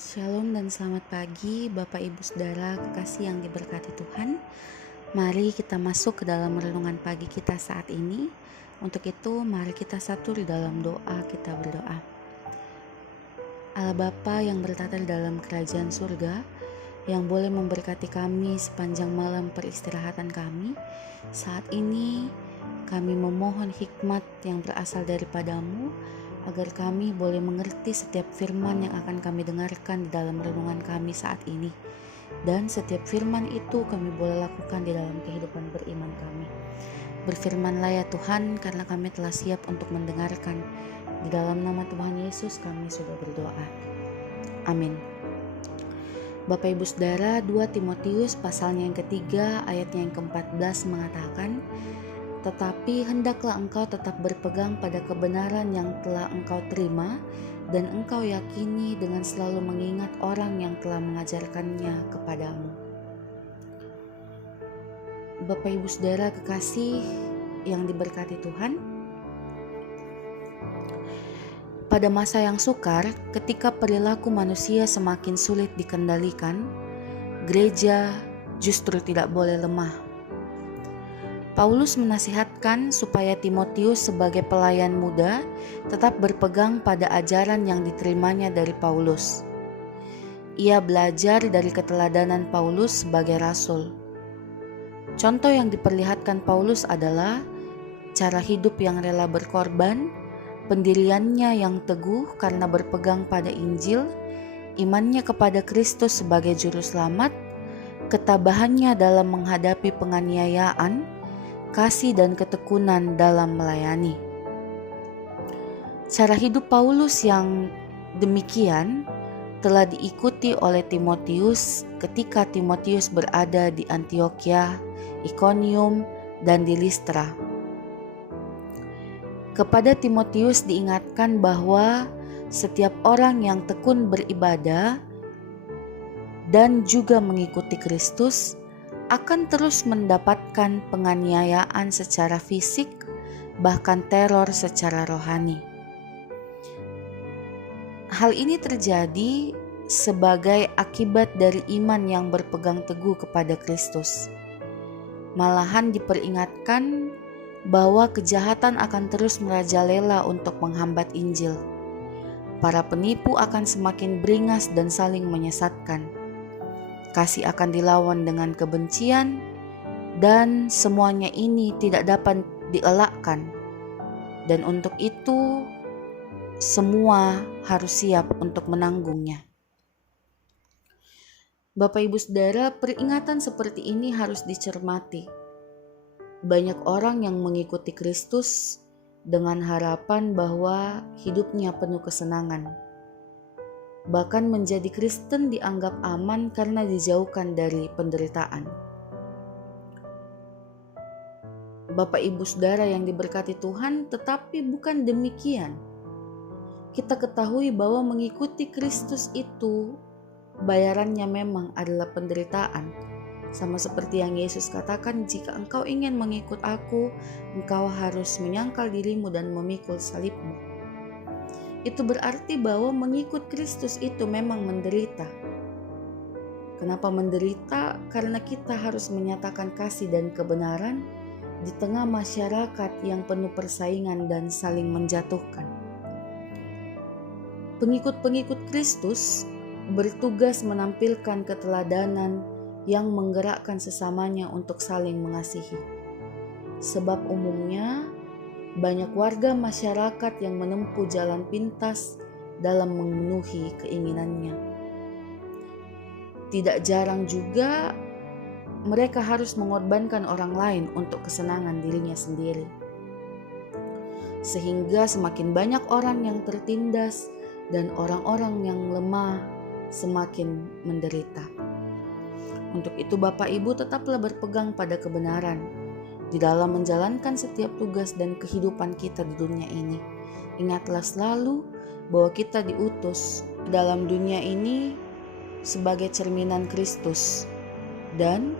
Shalom dan selamat pagi Bapak Ibu Saudara kekasih yang diberkati Tuhan. Mari kita masuk ke dalam renungan pagi kita saat ini. Untuk itu mari kita satu di dalam doa, kita berdoa. Allah Bapa yang bertata di dalam kerajaan surga, yang boleh memberkati kami sepanjang malam peristirahatan kami, saat ini kami memohon hikmat yang berasal daripadamu, agar kami boleh mengerti setiap firman yang akan kami dengarkan di dalam renungan kami saat ini. Dan setiap firman itu kami boleh lakukan di dalam kehidupan beriman kami. Berfirmanlah ya Tuhan, karena kami telah siap untuk mendengarkan. Di dalam nama Tuhan Yesus kami sudah berdoa. Amin. Bapak Ibu Saudara, 2 Timotius pasalnya yang ketiga ayatnya yang ke-14 mengatakan, tetapi hendaklah engkau tetap berpegang pada kebenaran yang telah engkau terima dan engkau yakini dengan selalu mengingat orang yang telah mengajarkannya kepadamu. Bapak Ibu Saudara kekasih yang diberkati Tuhan, pada masa yang sukar, ketika perilaku manusia semakin sulit dikendalikan, gereja justru tidak boleh lemah. Paulus menasihatkan supaya Timotius sebagai pelayan muda tetap berpegang pada ajaran yang diterimanya dari Paulus. Ia belajar dari keteladanan Paulus sebagai rasul. Contoh yang diperlihatkan Paulus adalah cara hidup yang rela berkorban, pendiriannya yang teguh karena berpegang pada Injil, imannya kepada Kristus sebagai juru selamat, ketabahannya dalam menghadapi penganiayaan, kasih dan ketekunan dalam melayani. Cara hidup Paulus yang demikian telah diikuti oleh Timotius ketika Timotius berada di Antiokhia, Ikonium, dan di Listra. Kepada Timotius diingatkan bahwa setiap orang yang tekun beribadah dan juga mengikuti Kristus akan terus mendapatkan penganiayaan secara fisik, bahkan teror secara rohani. Hal ini terjadi sebagai akibat dari iman yang berpegang teguh kepada Kristus. Malahan diperingatkan bahwa kejahatan akan terus merajalela untuk menghambat Injil. Para penipu akan semakin beringas dan saling menyesatkan. Kasih akan dilawan dengan kebencian, dan semuanya ini tidak dapat dielakkan. Dan untuk itu, semua harus siap untuk menanggungnya. Bapak Ibu Saudara, peringatan seperti ini harus dicermati. Banyak orang yang mengikuti Kristus dengan harapan bahwa hidupnya penuh kesenangan. Bahkan menjadi Kristen dianggap aman karena dijauhkan dari penderitaan. Bapak Ibu Saudara yang diberkati Tuhan, tetapi bukan demikian. Kita ketahui bahwa mengikuti Kristus itu bayarannya memang adalah penderitaan. Sama seperti yang Yesus katakan, jika engkau ingin mengikut aku, engkau harus menyangkal dirimu dan memikul salibmu. Itu berarti bahwa mengikut Kristus itu memang menderita. Kenapa menderita? Karena kita harus menyatakan kasih dan kebenaran di tengah masyarakat yang penuh persaingan dan saling menjatuhkan. Pengikut-pengikut Kristus bertugas menampilkan keteladanan yang menggerakkan sesamanya untuk saling mengasihi. Sebab umumnya banyak warga masyarakat yang menempuh jalan pintas dalam memenuhi keinginannya. Tidak jarang juga mereka harus mengorbankan orang lain untuk kesenangan dirinya sendiri. Sehingga semakin banyak orang yang tertindas dan orang-orang yang lemah semakin menderita. Untuk itu Bapak Ibu tetaplah berpegang pada kebenaran di dalam menjalankan setiap tugas dan kehidupan kita di dunia ini. Ingatlah selalu bahwa kita diutus dalam dunia ini sebagai cerminan Kristus, dan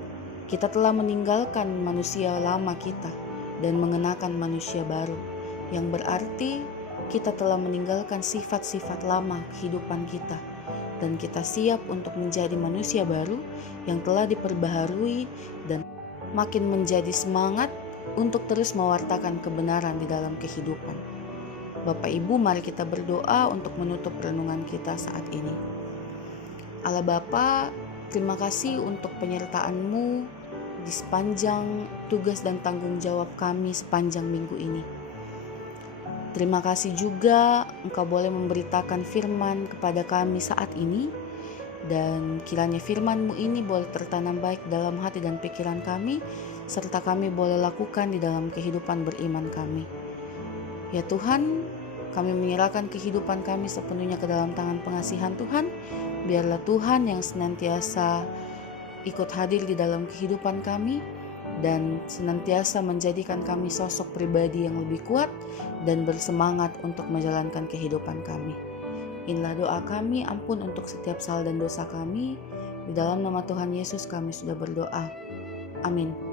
kita telah meninggalkan manusia lama kita dan mengenakan manusia baru, yang berarti kita telah meninggalkan sifat-sifat lama kehidupan kita dan kita siap untuk menjadi manusia baru yang telah diperbaharui dan makin menjadi semangat untuk terus mewartakan kebenaran di dalam kehidupan. Bapak Ibu, mari kita berdoa untuk menutup renungan kita saat ini. Allah Bapa, terima kasih untuk penyertaan-Mu di sepanjang tugas dan tanggung jawab kami sepanjang minggu ini. Terima kasih juga Engkau boleh memberitakan firman kepada kami saat ini, dan kiranya firman-Mu ini boleh tertanam baik dalam hati dan pikiran kami, serta kami boleh lakukan di dalam kehidupan beriman kami. Ya Tuhan, kami menyerahkan kehidupan kami sepenuhnya ke dalam tangan pengasihan Tuhan. Biarlah Tuhan yang senantiasa ikut hadir di dalam kehidupan kami dan senantiasa menjadikan kami sosok pribadi yang lebih kuat dan bersemangat untuk menjalankan kehidupan kami. Inilah doa kami, ampun untuk setiap salah dan dosa kami. Di dalam nama Tuhan Yesus kami sudah berdoa. Amin.